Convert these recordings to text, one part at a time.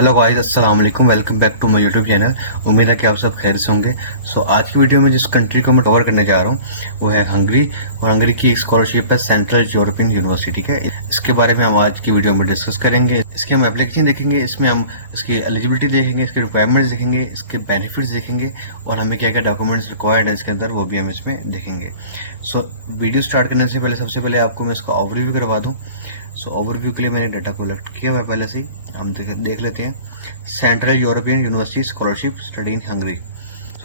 Hello guys, अस्सलाम वालेकुम। Welcome back to my YouTube channel. उम्मीद है कि आप सब खैर से होंगे। आज की वीडियो में जिस कंट्री को मैं कवर करने जा रहा हूँ वो है हंगरी। और हंगरी की एक स्कॉलरशिप है सेंट्रल यूरोपियन यूनिवर्सिटी का। इसके बारे में हम आज की वीडियो में डिस्कस करेंगे। इसकी हम एप्लीकेशन देखेंगे, इसमें हम इसकी एलिजिबिलिटी देखेंगे, इसके रिक्वायरमेंट्स देखेंगे, इसके बेनिफिट्स देखेंगे और हमें क्या क्या डॉक्यूमेंट्स रिक्वायर्ड है इसके अंदर वो भी हम इसमें देखेंगे। वीडियो स्टार्ट करने से पहले सबसे पहले आपको मैं इसका ओवरव्यू करवा दूँ। ओवरव्यू के लिए मैंने डाटा कलेक्ट किया हुआ है पहले से ही, हम देख लेते हैं। Central European university scholarship study in Hungary.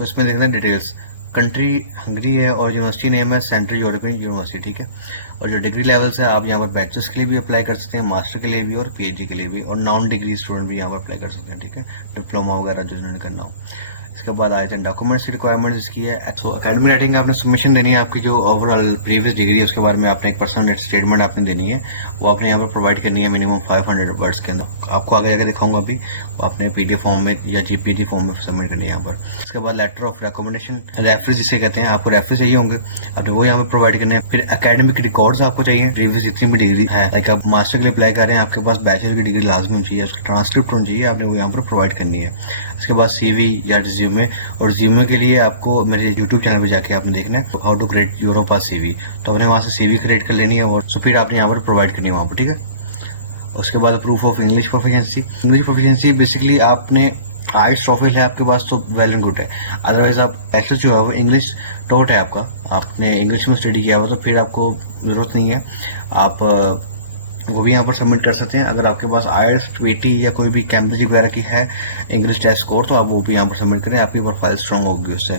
इसमें देखना डिटेल्स। कंट्री हंगरी है और यूनिवर्सिटी नेम है सेंट्रल यूरोपियन यूनिवर्सिटी, ठीक है। और जो डिग्री लेवल्स है, आप यहाँ पर बैचलर्स के लिए भी अप्लाई कर सकते हैं, मास्टर के लिए भी और पीएचडी के लिए भी, और नॉन डिग्री स्टूडेंट भी यहाँ पर अप्लाई कर सकते हैं, ठीक है। डिप्लोमा वगैरह जो जिन्होंने करना हो। इसके बाद आए थे डॉक्यूमेंट्स की रिक्वायरमेंट्स इसकी है। एकेडमिक राइटिंग आपने सबमिशन देनी है, आपकी जो ओवरऑल प्रीवियस डिग्री है उसके बारे में आपने एक पर्सनल स्टेटमेंट आपने देनी है, वो आपने यहाँ पर प्रोवाइड करनी है मिनिमम 500 वर्ड्स के अंदर। आपको आगे जाकर दिखाऊंगा अभी, वो आपने पीडीएफ फॉर्म में या जीपीटी फॉर्म में सबमिट करनी है यहाँ पर। इसके बाद लेटर ऑफ रिकमेंडेशन, रेफरेंस जिसे कहते हैं, आपको रेफरेंस चाहिए होंगे, आपने वो यहाँ पर प्रोवाइड करने हैं। फिर एकेडमिक रिकॉर्ड्स आपको चाहिए, प्रीवियस जितनी भी डिग्री है, लाइक आप मास्टर के लिए अप्लाई कर रहे हैं, आपके पास बैचलर की डिग्री लाजमी होनी चाहिए, उसकी ट्रांसक्रिप्ट होनी चाहिए, आपने वो यहाँ पर प्रोवाइड करनी है। इसके बाद सीवी या रिज्यूमे, और रिज्यूमे के लिए आपको मेरे यूट्यूब चैनल पे जाके आपने देखना है how to create your pass CV, तो आपने वहां से सीवी क्रिएट कर लेनी है और फिर आपने यहाँ पर प्रोवाइड करनी है वहां पर, ठीक है। उसके बाद proof of English proficiency. English proficiency basically आपने आइल्स टॉफिल है आपके पास तो वेल एंड गुड है, अदरवाइज आप बैचलर जो है वो इंग्लिश टॉट है आपका, आपने इंग्लिश में स्टडी किया हुआ तो फिर आपको जरूरत नहीं है, आप वो भी यहाँ पर सबमिट कर सकते हैं। अगर आपके पास आईएलटीएस ट्वेटी या कोई भी कैम्ब्रिज वगैरह की है इंग्लिश टेस्ट स्कोर, तो आप वो भी यहाँ पर सबमिट करें, आपकी प्रोफाइल स्ट्रॉन्ग होगी उससे।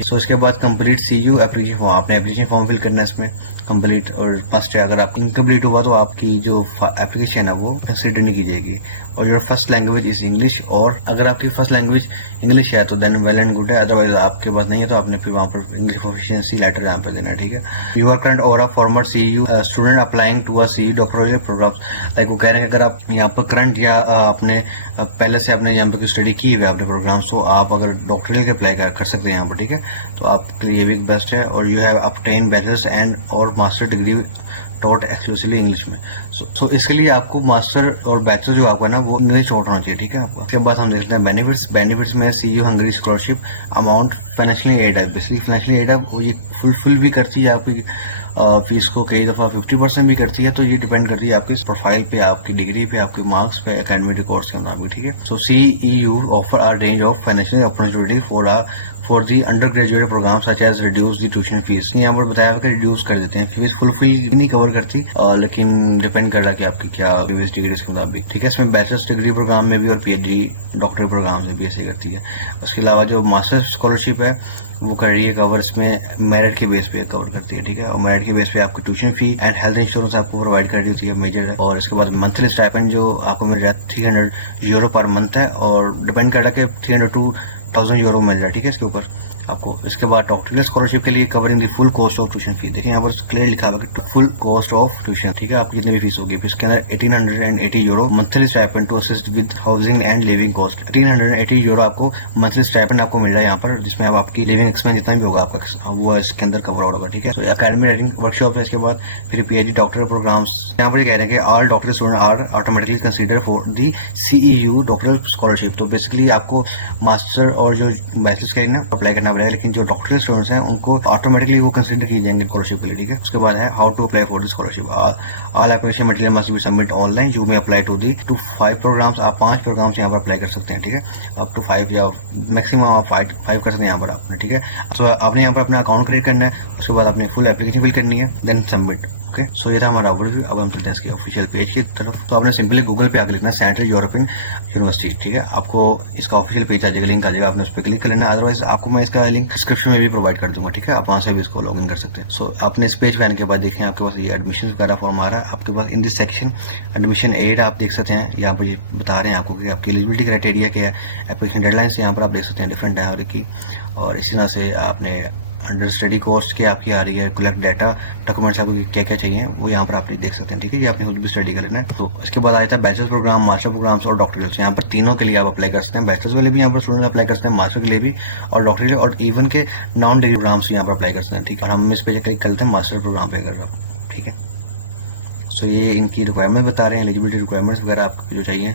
तो इसके बाद कंप्लीट सीयू एप्लीकेशन फॉर्म, आपने एप्लीकेशन फॉर्म फिल करना है इसमें कंप्लीट और फर्स्ट है। अगर आप इनकम्प्लीट हुआ तो आपकी जो एप्लीकेशन है वो कंसिडर नहीं की जाएगी। और your first language is English, और अगर आपकी फर्स्ट लैंग्वेज इंग्लिश है तो देन वेल एंड गुड है, अदरवाइज आपके पास नहीं है तो आपने फिर वहाँ पर इंग्लिश प्रोफिशिएंसी लेटर यहाँ पर देना है, ठीक है। यू आर करंट और former CU student applying to a CU doctoral programme, like वो कह रहे हैं कि अगर आप यहाँ पर करंट या आपने पहले से आपने यहाँ पर स्टडी की हुई है अपने प्रोग्राम, तो आप अगर डॉक्टरल के अप्लाई कर सकते हैं यहाँ पर, ठीक है। तो आपके लिए ये भी बेस्ट है। और you have obtain bachelors and और master degree taught exclusively English में। सो इसके लिए आपको मास्टर और बैचलर जो आपका ना वो इंग्लिश टॉट होना चाहिए, ठीक है आपका। इसके बाद हम देखते हैं बेनिफिट्स में CU Hungary scholarship amount financially aid है, बेसिकली फाइनेंशियली एड है वो ये फुल भी करती है आपकी फीस को, कई दफा 50% भी करती है, तो ये डिपेंड करती है आपकी प्रोफाइल पे, आपकी डिग्री पे, आपके मार्क्स पे, एकेडमिक रिकॉर्ड्स के अंदर, ठीक है। So CEU offer are range of financial opportunity for the under graduate program such as reduce the tuition fees. यहाँ पर बताया कि रिड्यूस कर देते हैं फीस, फुल नहीं कवर करती, लेकिन डिपेंड कर रहा है कि आपकी क्या प्रीवियस डिग्री के मुताबिक, ठीक है। इसमें बैचलर्स डिग्री प्रोग्राम में भी और पीएचडी डॉक्टरी प्रोग्राम में भी ऐसे करती है। उसके अलावा जो मास्टर स्कॉलरशिप है वो कर रही है कवर, इसमें मेरिट के बेस पे कवर करती है, ठीक है। और मेरिट के बेस पे आपकी tuition fee and health insurance आपको प्रोवाइड कर रही होती है, मेजर है। और इसके बाद मंथली स्टाइपेंड जो आपको मिल रहा है 300 यूरो पर मंथ है, और डिपेंड कर रहा है कि 300 to 1000 यूरो मिल रहा है, ठीक है, इसके ऊपर आपको। इसके बाद डॉक्टरल स्कॉलरशिप के लिए covering the full cost of tuition fee, देखिए यहाँ पर क्लियर लिखा हुआ है फुल कॉस्ट ऑफ ट्यूशन, ठीक है, आपकी जितनी भी फीस होगी। फिर इसके अंदर 1880 euro monthly stipend to assist with housing and living cost. 1880 euro आपको मंथली स्टाइपेंड आपको मिल रहा है यहाँ पर, जिसमें अब आपकी लिविंग एक्सपेंस जितना भी होगा आपका वो इसके अंदर कवर होगा, ठीक है। तो एकेडमिक राइटिंग वर्कशॉप है। इसके बाद फिर पीएचडी डॉक्टर प्रोग्राम्स, यहाँ पर ये कह रहे हैं कि all doctor student are automatically consider for the CEU doctoral scholarship. तो बेसिकली आपको मास्टर और जो बैचलर्स के लिए ना अप्लाई करना पड़ेगा, लेकिन जो डॉक्टरल स्टूडेंट्स हैं उनको ऑटोमेटिकली वो कंसीडर किए जाएंगे स्कॉलरशिप के लिए, ठीक है। उसके बाद है how to apply for the scholarship. All application material must be submit online, you may apply to 5 programmes, आप 5 प्रोग्राम्स यहाँ पर अप्लाई कर सकते हैं, ठीक है। अप टू 5 या मैक्सिमम आप 5 कर सकते हैं यहाँ पर आपने, ठीक है। तो आपने यहाँ पर अपना अकाउंट क्रिएट करना है, उसके बाद आपने फुल एप्लीकेशन फिल करनी है, देन सबमिट, ओके। सो ये था हमारा ओवरव्यू। अब हम चलते हैं इसके ऑफिशियल पेज की तरफ। तो आपने सिंपली गूगल पे आकर लिखना है सेंट्रल यूरोपियन यूनिवर्सिटी, ठीक है, आपको इसका ऑफिशियल पेज आ जाएगा, लिंक आ जाएगा, आपने उस पर क्लिक कर लेना। अदरवाइज आपको मैं इसका लिंक डिस्क्रिप्शन में भी प्रोवाइड कर दूंगा, ठीक है, आप वहां से भी इसको लॉगिन कर सकते हैं। सो आपने इस पेज पे आने के बाद देखें आपके पास ये एडमिशन वगैरह फॉर्म आ रहा है आपके पास। In this section admission aid आप देख सकते हैं, यहाँ पर ये बता रहे हैं आपको कि आपकी एलिजिबिलिटी क्राइटेरिया क्या है, एप्लीकेशन डेडलाइन यहाँ पर आप देख सकते हैं डिफरेंट है हर की। और इसी तरह से आपने अंडर स्टडी कॉस्ट की आपकी आ रही है, कलेक्ट डाटा डॉक्यूमेंट्स आपको क्या क्या चाहिए वो यहाँ पर आप देख सकते हैं, ठीक है। ये आपने खुद भी स्टडी कर लेना है। तो इसके बाद आया था बैचलर प्रोग्राम, मास्टर प्रोग्राम्स और डॉक्टरल। यहाँ पर तीनों के लिए आप अप्लाई कर सकते हैं, बैचलर्स वाले भी यहाँ पर स्टूडेंट अप्लाई कर सकते हैं, मास्टर के लिए भी और डॉक्टर के लिए, और इवन के नॉन डिग्री प्रोग्राम्स यहाँ पर अप्लाई कर सकते हैं, ठीक है। और हम इस पे क्लिक करते हैं मास्टर प्रोग्राम पे कर, ठीक है। सो ये इनकी रिक्वायरमेंट बता रहे हैं, एलिजिबिलिटी रिक्वायरमेंट्स वगैरह आपको जो चाहिए।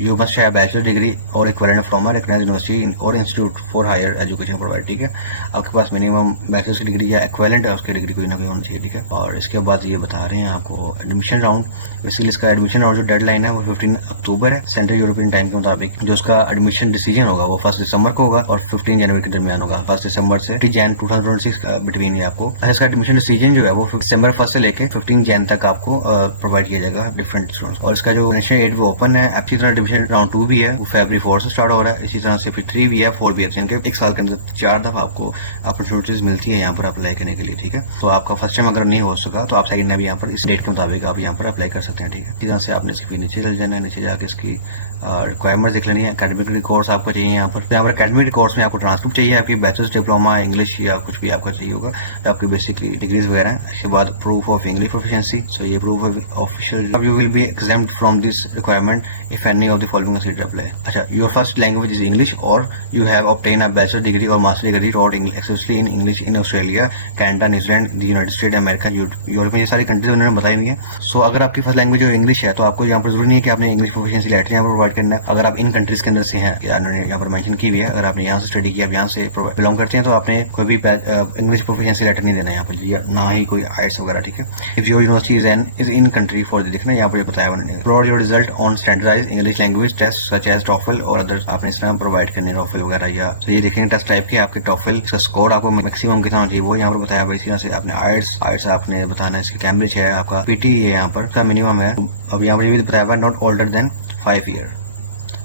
You must have bachelor degree और equivalent from a recognised university और institute for higher education provide. ठीक है, आपके पास मिनिमम बैचलर्स की डिग्री या इक्विवेलेंट है उसकी डिग्री कोई ना कोई होनी चाहिए। ठीक है, और इसके बाद ये बता रहे हैं आपको एडमिशन राउंड। बेसिकली इसका एडमिशन राउंड जो डेडलाइन है वो 15 अक्टूबर है सेंट्रल यूरोपियन टाइम के मुताबिक। जो उसका एडमिशन डिसीजन होगा वो 1 दिसंबर को होगा और 15 जनवरी के दरमियान होगा। 1 दिसंबर से 30 जैन 2026 बिटवीन है आपको। इसका एडमिशन डिसीजन जो है वो दिसंबर 1 से लेके 15 जैन तक आपको प्रोवाइड किया जाएगा डिफरेंट स्टूडेंट्स। और इसका जो नेशनल एड वो ओपन है। इसी तरह एडमिशन राउंड 2 भी है, वो फरवरी 4 से स्टार्ट हो रहा है। इसी तरह से फिर 3 भी है, 4 भी है, यानी कि एक साल के अंदर 4 दफा आपको अपॉर्चुनिटीज मिलती है यहाँ पर अप्लाई करने के लिए। ठीक है, तो आपका फर्स्ट टाइम अगर नहीं हो सका तो आप सेकंड में भी यहाँ पर इस डेट के मुताबिक आप यहाँ पर अप्लाई कर सकते हैं। ठीक है, इसी तरह से आपने इसकी नीचे चल जाना है, नीचे जाके इसकी रिक्वायरमेंट देख लेनी है। एकेडमिक कोर्स आपको चाहिए यहाँ पर। यहाँ पर एकेडमिक कोर्स में आपको ट्रांसक्रिप्ट चाहिए, आपकी बैचलर्स डिप्लोमा इंग्लिश या कुछ भी आपका चाहिए होगा, आपकी बेसिकली डिग्रीज वगैरह है। इसके बाद proof of English proficiency. So ये proof of official you will be exempted from this requirement if any of the following consider apply. अच्छा, your first language is English और you have obtain a bachelor degree और master degree taught exclusively in English in Australia, Canada, New Zealand, the United State, America, Europe में ये सारी countries उन्होंने बताई हुई है। सो अगर आपकी फर्स्ट लैंगवेज इंग्लिश है तो आपको यहाँ पर जरूरी नहीं है कि आपने इंग्लिश प्रोफिशिएंसी लेटर यहाँ पर प्रोवाइड करना है। अगर आप इन कंट्रीज के अंदर से हैं, यहाँ पर मेंशन की हुई है, अगर आपने यहाँ से स्टडी किया, यहाँ से बिलोंग करते हैं तो आपने कोई भी इंग्लिश प्रोफिशिएंसी लेटर नहीं देना यहाँ पर, ना ही कोई आइट्स वगैरह। ठीक है, if your university is in country for देखना यहाँ पर ये बताया उन्होंने। Upload your result on standardised English language test such as TOEFL और अदर, आपने इस तरह प्रोवाइड करने टॉफल वगैरह। या तो ये देखेंगे टेस्ट टाइप के आपके टॉफल, इसका स्कोर आपको मैक्सिमम कितना चाहिए वो यहाँ पर बताया हुआ। इसी तरह से आपने आइट्स आपने बताना है, इसकी कैम्ब्रिज है, आपका पीटी है यहाँ पर का मिनिमम है। अब यहाँ पर ये भी बताया हुआ नॉट ओल्डर देन 5 ईयर।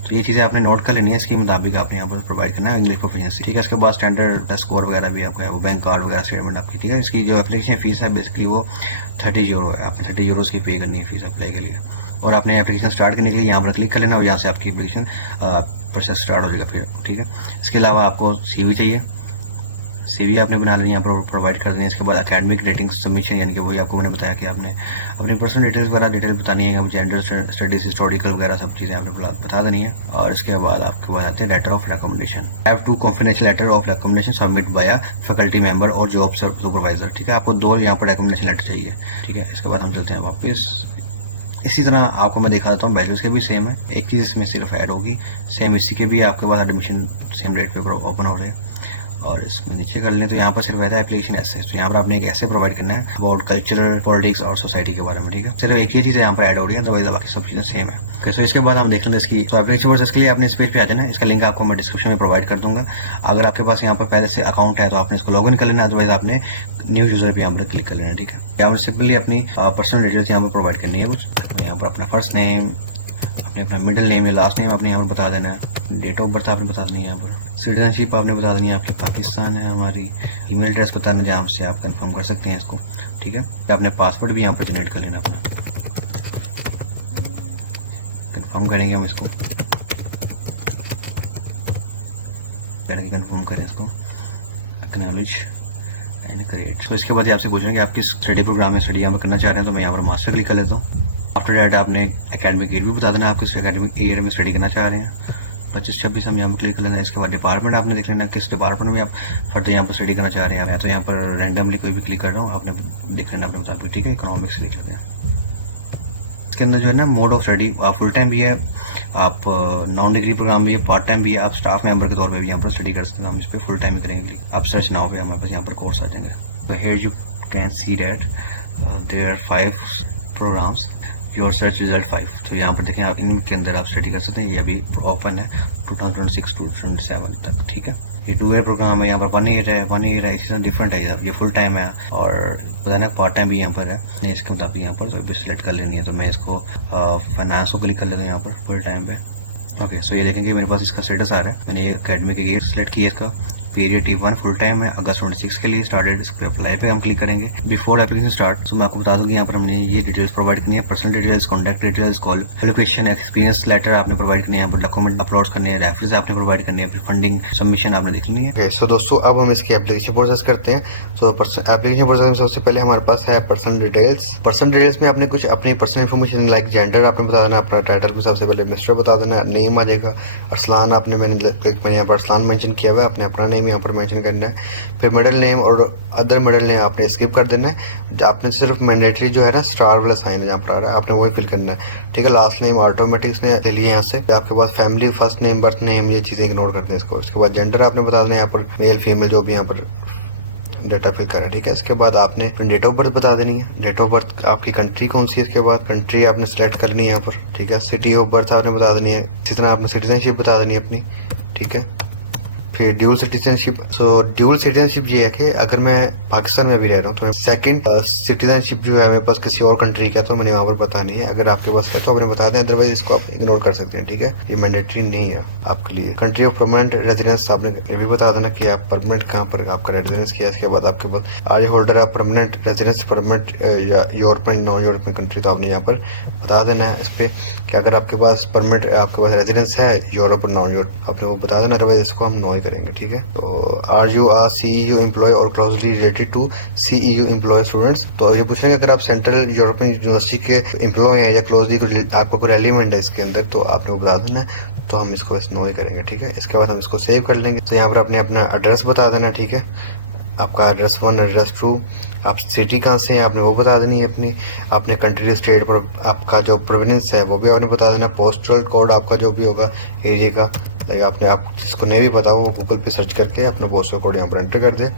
तो ये चीजें आपने नोट कर लेनी है, इसके मुताबिक आपने यहाँ पर प्रोवाइड करना है इंग्लिश प्रोफिशिएंसी। ठीक है, इसके बाद स्टैंडर्ड स्कोर वगैरह भी आपका है, वो बैंक कार्ड वगैरह स्टेटमेंट आपकी। ठीक है, इसकी जो एप्लीकेशन फीस है बेसिकली वो 30 यूरो है, आपने 30 यूरो की पे करनी है फीस अप्लाई के लिए। और आपने एप्लीकेशन स्टार्ट करने के लिए यहाँ पर क्लिक कर लेना और यहाँ से आपकी एप्लीकेशन प्रोसेस स्टार्ट हो जाएगा फिर। ठीक है, इसके अलावा आपको सीवी चाहिए, सीवी आपने बना लेनी, यहाँ पर प्रोवाइड कर देनी है। इसके बाद एकेडमिक रेटिंग सबमिशन, यानी कि वही आपको मैंने बताया कि आपने अपनी पर्सनल डिटेल्स वगैरह डिटेल बतानी है, जेंडर स्टडीज हिस्टोरिकल वगैरह सब चीजें आपने बता देनी है। और इसके बाद आपके पास आते हैं letter of recommendation. Have to confidential letter of recommendation submit by faculty member और जॉब सुपरवाइजर। ठीक है, आपको 2 यहाँ पर रिकमेंडेशन लेटर चाहिए। ठीक है, इसके बाद हम चलते हैं वापस। इसी तरह आपको मैं दिखा देता हूँ, बैचलर्स के भी सेम है, एक चीज इसमें सिर्फ ऐड होगी, सेम इसी के भी आपके पास एडमिशन सेम डेट पे ओपन हो रहे हैं। और इसमें नीचे कर लें तो यहाँ पर सिर्फ रहता है एप्लीकेशन ऐसे, तो यहाँ पर आपने एक ऐसे प्रोवाइड करना है अबाउट कल्चरल, पॉलिटिक्स और सोसाइटी के बारे में। ठीक है, सिर्फ एक ही चीज यहाँ पर ऐड हो रही है, अदरवाइज बाकी सब चीजें सेम है। ओके, सो इसके बाद हम देख लेंगे इसकी तो एप्लीकेशन प्रोसेस के लिए आपने इस पेज पे आ जाना है। इसका लिंक आपको मैं डिस्क्रिप्शन में प्रोवाइड कर दूंगा। अगर आपके पास यहाँ पर पहले से अकाउंट है तो आपने इसको लॉग इन कर लेना, अदरवाइज आपने न्यू यूजर पे यहाँ पर क्लिक कर लेना। ठीक है, यहाँ पर सिंपली अपनी पर्सनल डिटेल्स यहाँ पर प्रोवाइड करनी है कुछ। यहाँ पर अपना फर्स्ट नेम, अपना मिडिल नेम या लास्ट नेम आपने यहाँ पर बता देना है। डेट ऑफ बर्थ आपने बता देनी है, यहाँ पर सिटीजनशिप आपने बता देनी है, आपकी पाकिस्तान है, हमारी ईमेल एड्रेस बताना जहाँ से आप कंफर्म कर सकते हैं इसको। ठीक है, आपने पासवर्ड भी यहाँ पर जनरेट कर लेना अपना, कंफर्म करेंगे हम इसको, कंफर्म करें इसको, एक्नॉलेज एंड क्रिएट। तो इसके बाद आपसे पूछ रहे हैं कि आप किस स्टडी प्रोग्राम में स्टडी यहाँ पर करना चाह रहे हैं, तो मैं यहाँ पर मास्टर क्लिक कर लेता हूँ। आफ्टर दैट आपने एकेडमिक ईयर भी बता देना, आप किस एकेडमिक ईयर में स्टडी करना चाह रहे हैं। 25-26 हम यहाँ पर क्लिक कर लेना। इसके बाद डिपार्टमेंट आपने देख लेना, किस डिपार्टमेंट में आप फर्दर यहाँ पर स्टडी करना चाह रहे हैं। मैं तो यहाँ पर रैंडमली कोई भी क्लिक कर रहा हूँ, आपने देख लेना अपने मुताबिक। ठीक है, इकोनॉमिक्स देख लेते हैं। इसके अंदर जो है ना मोड ऑफ स्टडी, आप फुल टाइम भी है, आप नॉन डिग्री प्रोग्राम भी है, पार्ट टाइम भी है, आप स्टाफ मेंबर के तौर पे भी यहाँ पर स्टडी कर सकते हैं। हम इस पर फुल टाइम ही करेंगे। आप सर्च नाउ पे हमारे पास यहाँ पर कोर्स आ जाएंगे। तो here you can see that there are 5 programmes, your search result 5। तो यहाँ पर देखें आप इनके अंदर आप स्टडी कर सकते हैं। ये अभी ओपन है 2026 to 2027 तक। ठीक है, ये 2 ईयर प्रोग्राम है, यहाँ पर 1 ईयर है, 1 ईयर है, इसी तरह डिफरेंट है। ये फुल टाइम है और बताना पार्ट टाइम भी यहाँ पर है। इसके मुताबिक यहाँ पर तो सिलेक्ट कर लेनी है, तो मैं इसको फाइनेंस को क्लिक कर लेता हूँ यहाँ पर फुल टाइम पे। ओके, सो ये देखेंगे मेरे पास इसका स्टेटस आ रहा है। मैंने एकेडमिक ईयर सिलेक्ट किया, इसका पीरियड T1 फुल टाइम है, अगस्त 26 के लिए स्टार्टेड। इस पर अप्लाई पे हम क्लिक करेंगे। बिफोर एप्लीकेशन स्टार्ट तो मैं आपको बता दूंगी यहाँ पर हमने ये डिटेल्स प्रोवाइड करनी है, personal details, contact details, qualification, experience letter आपने प्रोवाइड करनी है, यहाँ पर डॉक्यूमेंट अपलोड करने हैं, रेफरेंस आपने प्रोवाइड करनी है, फिर फंडिंग सबमिशन आपने लिखनी है। सो दोस्तों अब हम इसकी एप्लीकेशन प्रोसेस करते हैं। सो एप्लीकेशन प्रोसेस में सबसे पहले हमारे पास है पर्सनल डिटेल्स। पर्सनल डिटेल्स में आपने कुछ अपनी पर्सनल इन्फॉर्मेशन लाइक जेंडर आपने बता देना, अपना टाइटल को सबसे पहले मिस्टर बता देना, नेम आ जाएगा अरसलान, आपने मैंने यहाँ पर अरसलान मेंशन किया हुआ है, आपने अपना नेम नेम यहाँ पर मेंशन करना है। फिर मिडिल नेम और अदर मिडिल नेम आपने स्किप कर देना है। आपने सिर्फ मैंडेटरी जो है ना स्टार वाला साइन है जहाँ पर आ रहा है, आपने वही फिल करना है, ठीक है। लास्ट नेम ऑटोमेटिक इसने ले लिया यहाँ से। आपके पास family, first name, birth name, ये चीज़ें इग्नोर कर दें इसको। इसके बाद जेंडर आपने बता देना है यहाँ पर, मेल फीमेल जो भी यहाँ पर डेटा फिल करें, ठीक है। इसके बाद आपने डेट ऑफ बर्थ बता देनी है। डेट ऑफ बर्थ आपकी कंट्री कौन सी है, इसके बाद कंट्री आपने सेलेक्ट करनी है यहाँ पर, ठीक है। सिटी ऑफ बर्थ आपने बता देनी है। इसी तरह आपने सिटीजनशिप बता देनी है अपनी, ठीक है। फिर ड्यूल सिटीजनशिप। सो ड्यूल सिटीजनशिप ये है कि अगर मैं पाकिस्तान में भी रह रहा हूँ तो सेकंड सिटीजनशिप जो है मेरे पास किसी और कंट्री का, तो मैंने वहाँ पर पता नहीं है। अगर आपके पास है तो आपने बता दें, अदरवाइज इसको आप इग्नोर कर सकते हैं, ठीक है। ये मैंडेटरी नहीं है आपके लिए। कंट्री ऑफ परमानेंट रेजिडेंस आपने ये भी बता देना कि आप परमानेंट कहाँ पर आपका रेजिडेंस किया। इसके बाद आपके पास are holder of permanent residence, permanent या यूरोपियन, नॉन यूरोपियन कंट्री, तो आपने यहाँ पर बता देना है इस पर कि अगर आपके पास परमानेंट आपके पास रेजिडेंस है यूरोप और नॉन यूरोप, आपने वो बता देना, अदरवाइज इसको हम नो ही करेंगे, ठीक है। तो are you are CEU employ और closely related to CEU employ students, तो ये पूछेंगे अगर आप सेंट्रल यूरोपियन यूनिवर्सिटी के एम्प्लॉय हैं या क्लोजली आपको कोई एलिमेंट है इसके अंदर, तो आपने वो बता देना है, तो हम इसको नो ही करेंगे, ठीक है। इसके बाद हम इसको सेव कर लेंगे। तो यहाँ पर आपने अपना एड्रेस बता देना, ठीक है। आपका एड्रेस 1, एड्रेस 2, आप सिटी कहाँ से हैं आपने वो बता देनी है अपनी। आपने कंट्री स्टेट पर आपका जो प्रोविनेंस है वो भी आपने बता देना। पोस्टल कोड आपका जो भी होगा एरिया का, लाइक आपने आप जिसको नहीं भी पता वो गूगल पे सर्च करके अपना पोस्टल कोड यहाँ पर एंटर कर दे।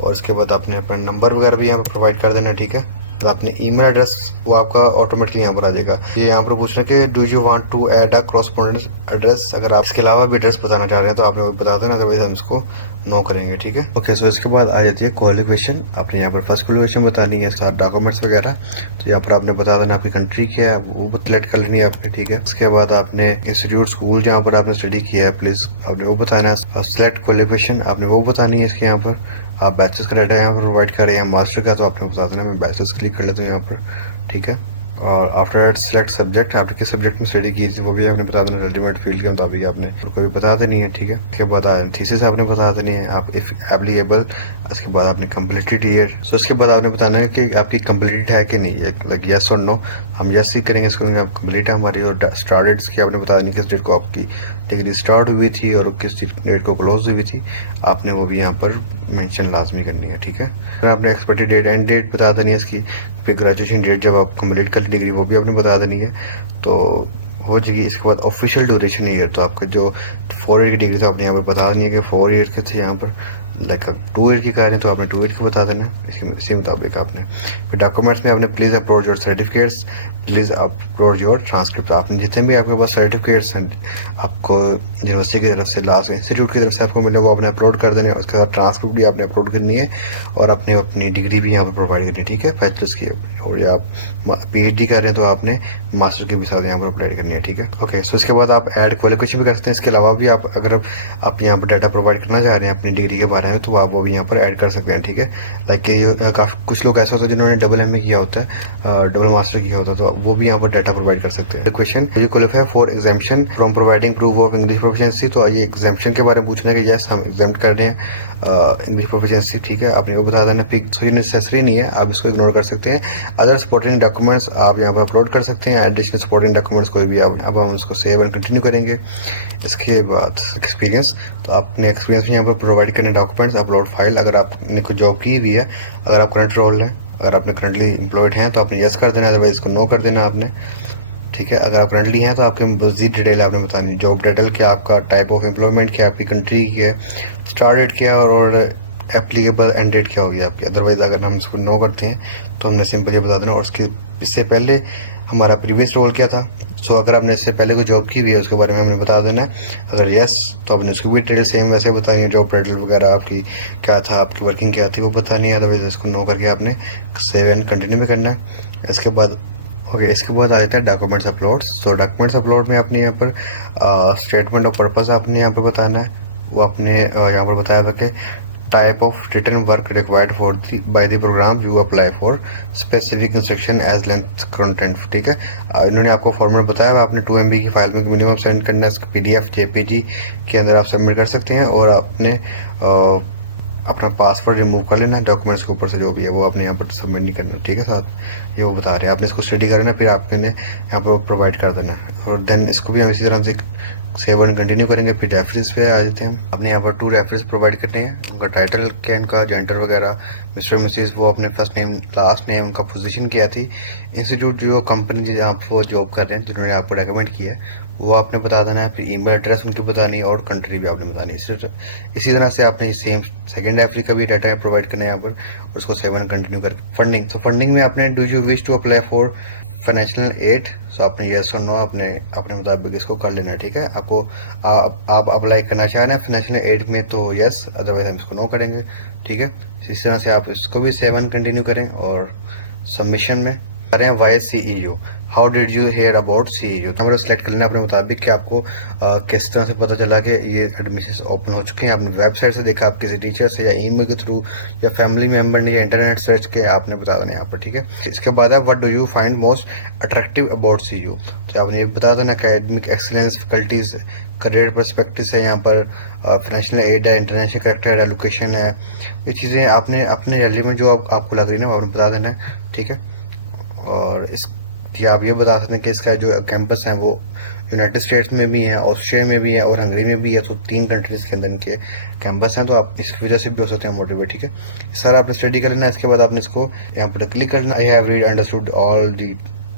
और उसके बाद आपने अपना नंबर वगैरह भी यहाँ पर प्रोवाइड कर देना, ठीक है। तो आपने ईमेल एड्रेस वो आपका ऑटोमेटिकली यहाँ पर आ जाएगा। ये यहाँ पर पूछना कि do you want to add a correspondence address, अगर आप इसके अलावा भी एड्रेस बताना चाह रहे हैं तो आपने वो बता देना, अदरवाइज हम इसको नो करेंगे, ठीक है। ओके, सो इसके बाद आ जाती है क्वालिफिकेशन। आपने यहाँ पर फर्स्ट क्वालिफिकेशन बतानी है, साथ डॉक्यूमेंट्स वगैरह। तो यहाँ पर आपने बता देना आपकी कंट्री क्या है, वो सिलेक्ट कर लेनी है आपने, ठीक है। उसके बाद आपने इंस्टीट्यूट, स्कूल जहाँ पर आपने स्टडी किया है प्लीज आपने वो बताना है। सिलेक्ट क्वालिफिकेशन आपने वो बतानी है इसके यहाँ पर। आप बैचलर्स का डाटा यहाँ पर प्रोवाइड कर रहे हैं, मास्टर का, तो आपने बता देना मैं बैचलर्स क्लिक कर लेता हूँ यहाँ पर, ठीक है। और आफ्टर दैट सिलेक्ट सब्जेक्ट, आपने किस सब्जेक्ट में स्टडी की थी वो भी आपने बता देना, रेलिवेंट फील्ड के मुताबिक आपने उनको भी बता देनी है, ठीक है। उसके बाद थीसिस आपने बता देनी है आप इफ एप्लीकेबल। उसके बाद आपने कम्प्लीटेड ईयर, सो उसके बाद आपने बताना है कि आपकी कम्प्लीटेड है कि नहीं, लाइक यस और नो। हम यस ही करेंगे इसको, आप कम्प्लीट है हमारी। और स्टार्ट डेट्स की आपने बता देनी किस डेट को आपकी डिग्री स्टार्ट हुई थी और किस डेट को क्लोज हुई थी, आपने वो भी यहाँ पर मेंशन लाजमी करनी है, ठीक है। फिर आपने एक्सपायरी डेट, एंड डेट बता देनी है इसकी। फिर ग्रेजुएशन डेट जब आप कंप्लीट कर डिग्री वो भी आपने बता देनी है, तो हो जाएगी। इसके बाद ऑफिशियल ड्यूरेशन ईयर, तो आपका जो 4 ईयर की डिग्री तो आपने यहाँ पर बता देनी है कि 4 ईयर के थे यहाँ पर, लाइक 2 ईयर की कर रहे हैं तो आपने 2 ईयर की बता देना इसी मुताबिक आपने। फिर डॉक्यूमेंट्स में आपने please upload your certificates, please upload your transcript. आपने जितने भी आपके पास सर्टिफिकेट्स हैं आपको यूनिवर्सिटी की तरफ से, लास्ट इंस्टीट्यूट की तरफ से आपको मिले, वो आपने अपलोड कर देने। उसके बाद ट्रांसक्रिप्ट भी आपने अपलोड करनी है और आपने अपनी डिग्री भी यहाँ पर प्रोवाइड करनी है, ठीक है, बैचलर्स की। और या आप PhD कर रहे हैं तो आपने मास्टर की भी साथ यहाँ पर अप्लाई करनी है, ठीक है। ओके, सो इसके बाद आप ऐड क्वालिफिकेशन भी कर सकते हैं। इसके अलावा भी आप अगर आप यहाँ पर डाटा प्रोवाइड करना चाह रहे हैं अपनी डिग्री के बारे में तो आप वो भी यहाँ पर ऐड कर सकते हैं, ठीक है। लाइक काफ़ी कुछ लोग ऐसा होता है जिन्होंने डबल MA किया होता है, डबल मास्टर किया होता है, तो वो भी यहाँ पर डाटा प्रोवाइड कर सकते हैं। Question, you qualify for exemption from providing proof of English proficiency, तो ये एग्जाम्पशन के बारे में पूछना है कि यस हम एग्जाम्प्ट कर रहे हैं इंग्लिश प्रोफिशिएंसी, ठीक है। आपने वो बता देना। तो ये नेसेसरी नहीं है, आप इसको इग्नोर कर सकते हैं। अदर सपोर्टिंग डॉक्यूमेंट्स आप यहाँ पर अपलोड कर सकते हैं, एडिशनल सपोर्टिंग डॉक्यूमेंट्स कोई भी आप। अब हम उसको सेव एंड कंटिन्यू करेंगे। इसके बाद एक्सपीरियंस, तो आपने एक्सपीरियंस में यहाँ पर प्रोवाइड करने डॉक्यूमेंट्स, अपलोड फाइल। अगर आपने कोई जॉब की हुई है, अगर आप करंट रोल है, अगर आपने करंटली एम्प्लॉयड हैं तो आपने यस कर देना, अदरवाइज इसको नो कर देना आपने, ठीक है। अगर आप करंटली हैं तो आपके मज़ीद डिटेल आपने बतानी, जॉब टाइटल क्या, आपका टाइप ऑफ एम्प्लॉयमेंट क्या, आपकी कंट्री क्या है, स्टार्ट डेट क्या और एप्लीकेबल एंड डेट क्या होगी आपकी। अदरवाइज अगर हम इसको नो करते हैं तो हमने सिंपल ये बता देना। और इससे पहले हमारा प्रीवियस रोल क्या था, सो अगर आपने इससे पहले कोई जॉब की हुई है उसके बारे में हमने बता देना है। अगर यस तो आपने उसकी भी डिटेल सेम वैसे बतानी है, जॉब टाइटल वगैरह आपकी क्या था, आपकी वर्किंग क्या थी वो बतानी है। अदरवाइज इसको नो करके आपने सेव एंड कंटिन्यू भी करना है। इसके बाद इसके बाद आ जाता है डॉक्यूमेंट्स अपलोड। तो डॉक्यूमेंट्स अपलोड में आपने यहाँ पर स्टेटमेंट ऑफ पर्पस आपने यहाँ पर बताना है। वो आपने यहाँ पर बताया था कि type of written work required for by the programme you apply for, specific instruction as length content, ठीक है। इन्होंने आपको फॉर्मेट बताया, आपने 2 MB की फाइल में मिनिमम सेंड करना है। इसका PDF JPG के अंदर आप सबमिट कर सकते हैं। और आपने अपना पासवर्ड रिमूव कर लेना है, डॉक्यूमेंट्स के ऊपर से जो भी है वो आपने यहाँ पर सबमिट नहीं करना, ठीक है। साथ ये वो बता रहे हैं, आपने इसको स्टडी करना फिर आपने यहाँ पर प्रोवाइड कर देना है। और देन इसको भी हम इसी तरह से सेव एंड कंटिन्यू करेंगे। फिर रेफरेंस पे आ जाते हैं हम। आपने यहाँ पर 2 रेफरेंस प्रोवाइड करने हैं, उनका टाइटल क्या है, इनका जेंडर वगैरह, मिस्टर मिसेस, वो अपने फर्स्ट नेम लास्ट नेम, उनका पोजीशन क्या थी, इंस्टीट्यूट जो कंपनी जहाँ आप वो जॉब कर रहे हैं जिन्होंने आपको रेकमेंड किया है वो आपने बता देना है। फिर ईमेल एड्रेस उनकी बतानी है और कंट्री भी आपने बतानी है। इसी तरह से आपने सेम सेकेंड एफरी का भी डाटा प्रोवाइड करना है यहाँ पर और उसको 7 कंटिन्यू कर। फंडिंग, तो फंडिंग में आपने do you wish to apply for financial aid, so आपने यस और नो अपने मुताबिक इसको कर लेना है, ठीक है। आपको आप अप्लाई करना चाह रहे हैं फाइनेंशियल एड में तो यस, अदरवाइज हम इसको नो करेंगे, ठीक है। इस तरह से आप इसको भी 7 कंटिन्यू करें। और सबमिशन में करें why CEU, how did you hear about CEU, तो हमें सेलेक्ट कर लेना अपने मुताबिक कि आपको किस तरह से पता चला कि ये एडमिशन ओपन हो चुके हैं। आपने वेबसाइट से देखा, आप किसी टीचर से या ईमेल के थ्रू या फैमिली मेंबर ने या इंटरनेट सर्च के आपने बता देना यहाँ पर, ठीक है। इसके बाद है what do you find most attractive about CEU, तो आपने ये बता देना academic excellence, faculties, career perspective है, यहाँ पर फाइनेंशियल एड है, इंटरनेशनल करेक्टर है, लोकेशन है, ये चीज़ें आपने अपने रैली में जो आपको लग रही है ना आपने बता देना है, ठीक है। और इस आप ये बता सकते हैं कि इसका जो कैंपस है वो यूनाइटेड स्टेट्स में भी है, ऑस्ट्रेलिया में भी है और हंगरी में भी है, तो 3 कंट्रीज के अंदर इनके कैंपस हैं, तो आप इस वजह से भी हो सकते हैं मोटिवेट, ठीक है। सर आपने स्टडी कर लेना है। इसके बाद आपने इसको यहाँ पर क्लिक करना, I have read understood all the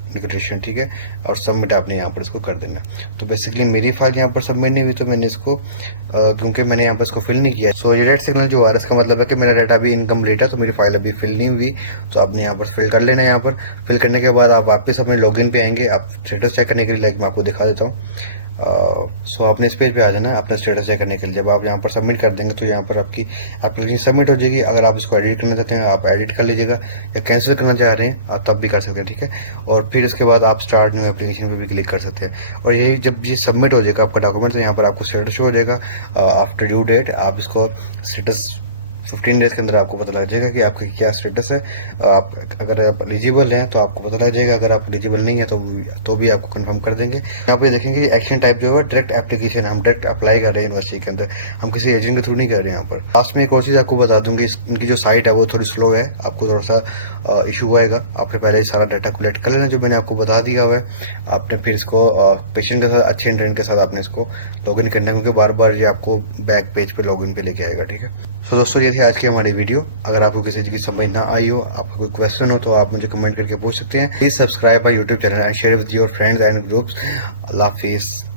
declaration, ठीक है, और सबमिट आपने यहाँ पर इसको कर देना। तो बेसिकली मेरी फाइल यहाँ पर सबमिट नहीं हुई, तो मैंने इसको क्योंकि मैंने यहाँ पर इसको फिल नहीं किया, सो ये रेड सिग्नल जो आ रहा है इसका मतलब है कि मेरा डाटा अभी इनकम्प्लीट है, तो मेरी फाइल अभी फिल नहीं हुई। तो आपने यहाँ पर फिल कर लेना है। यहाँ पर फिल करने के बाद आप वापस अपने लॉगिन पे आएंगे, आप स्टेटस चेक करने के लिए, लाइक मैं आपको दिखा देता हूँ। सो आपने इस पेज पे आ जाना है अपना स्टेटस चेक करने के लिए। जब आप यहाँ पर सबमिट कर देंगे तो यहाँ पर आपकी एप्लीकेशन सबमिट हो जाएगी। अगर आप इसको एडिट करना चाहते हैं आप एडिट कर लीजिएगा, या कैंसिल करना चाह रहे हैं आप तब भी कर सकते हैं, ठीक है। और फिर उसके बाद आप स्टार्ट न्यू एप्लीकेशन पे भी क्लिक कर सकते हैं। और यही जब ये सबमिट हो जाएगा आपका डॉक्यूमेंट, तो यहाँ पर आपको स्टेटस शो हो जाएगा आफ्टर ड्यू डेट। आप इसको स्टेटस 15 डेज के अंदर आपको पता लग जाएगा कि आपका क्या स्टेटस है। आप अगर आप एलिजिबल हैं तो आपको पता लग जाएगा, अगर आप एलिजिबल नहीं है तो भी आपको कंफर्म कर देंगे। यहाँ पे देखेंगे एक्शन टाइप जो है डायरेक्ट एप्लीकेशन, हम डायरेक्ट अप्लाई कर रहे हैं यूनिवर्सिटी के अंदर, हम किसी एजेंट के थ्रू नहीं कर रहे हैं। यहाँ पर लास्ट में एक और चीज़ आपको बता दूंगी, इनकी जो साइट है वो थोड़ी स्लो है, आपको थोड़ा सा इशू आएगा। आपने पहले सारा डाटा कलेक्ट कर लेना जो मैंने आपको बता दिया हुआ है। आपने फिर इसको पेशेंट के साथ, अच्छे इंटरनेट के साथ आपने इसको लॉगिन करना है, क्योंकि बार बार ये आपको बैक पेज पे लॉगिन पे लेके आएगा, ठीक है। तो दोस्तों ये थी आज की हमारी वीडियो। अगर आपको किसी चीज़ की समझ ना आई हो, आपका कोई क्वेश्चन हो, तो आप मुझे कमेंट करके पूछ सकते हैं। Please subscribe my YouTube channel and share with your friends and groups. अल्लाह हाफिज़।